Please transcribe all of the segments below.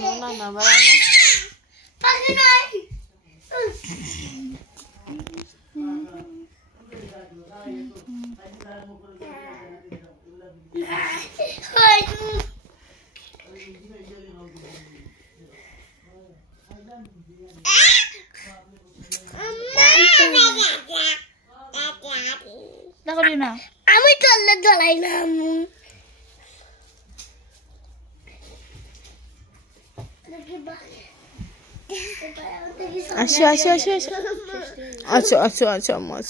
বাড়ানো না না বাড়ানো পাখি নাই আমি চললে জ্বলাই না আসো আসো আসো আসো আচ্ছা আচ্ছা আচ্ছা মাছ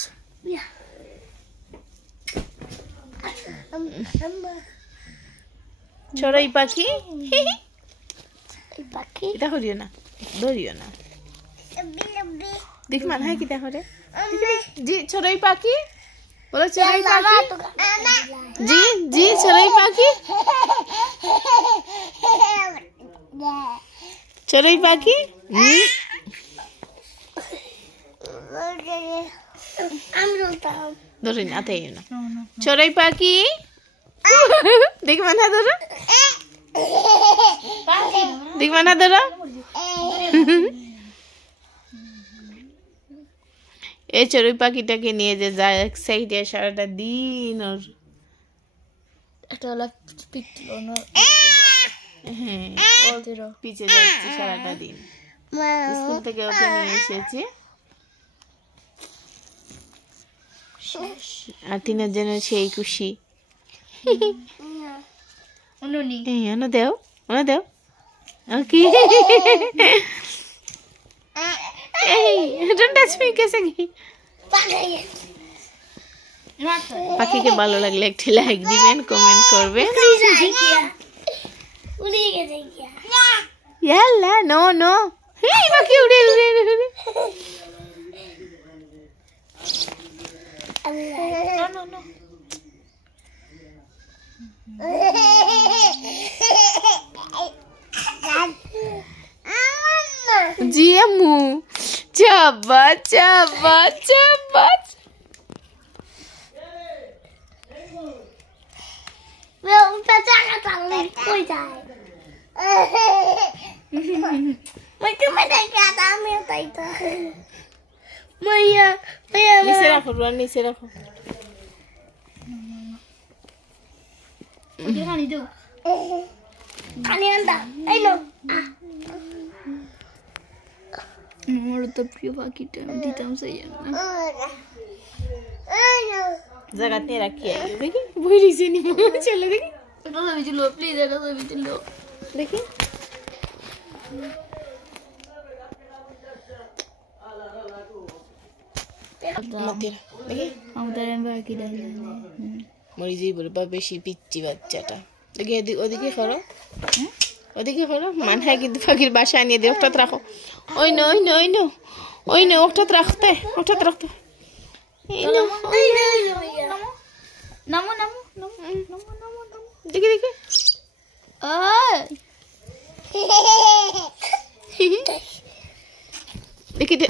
চড়াই পাখি পাখি এটা করিও না ধরিও না দেখ মান হয় কি দেখো রে জি চড়াই পাখি বলো চড়াই পাখি জি জি চড়াই পাখি চড়াই পাখি ধরে না তাই না চড়াই পাখি দেখ মানা ধরো দেখ মানা ধরো এই চড়ুই পাখিটাকে নিয়ে যে যায় এক সাইডে সারাটা দিন ওর একটা পিছে যাচ্ছে সারাটা দিন স্কুল থেকে ওকে নিয়ে এসেছে আর তিনের জন্য সেই খুশি ওনা দেও ওকে don't touch me कैसे गई पाखी के ভালো লাগলে একটি লাইক দিবেন কমেন্ট করবেন ইয়াল্লা নো নো এই পাখি উড়ে নো নো জি আম্মু চাবা চাবা চাবা নিচে রাখো রুয়ান নিচে রাখো আমার তো প্রিয় পাখিটা দিতাম সেই জায়গাতে রাখি দেখি বই রিসে নি চলে দেখি এটা ছবি ছিল প্লিজ এটা ছবি ছিল দেখি দেখি আমাদের পাখি ডাইলে মরি যাই বলে বা বেশি পিচ্ছি বাচ্চাটা দেখি ওদিকে করো মানহায় কিন্তু পাখির বাসা নিয়ে দিয়ে ওটাতে রাখো ওই নো ওটাতে রাখতে নামো দেখি দেখি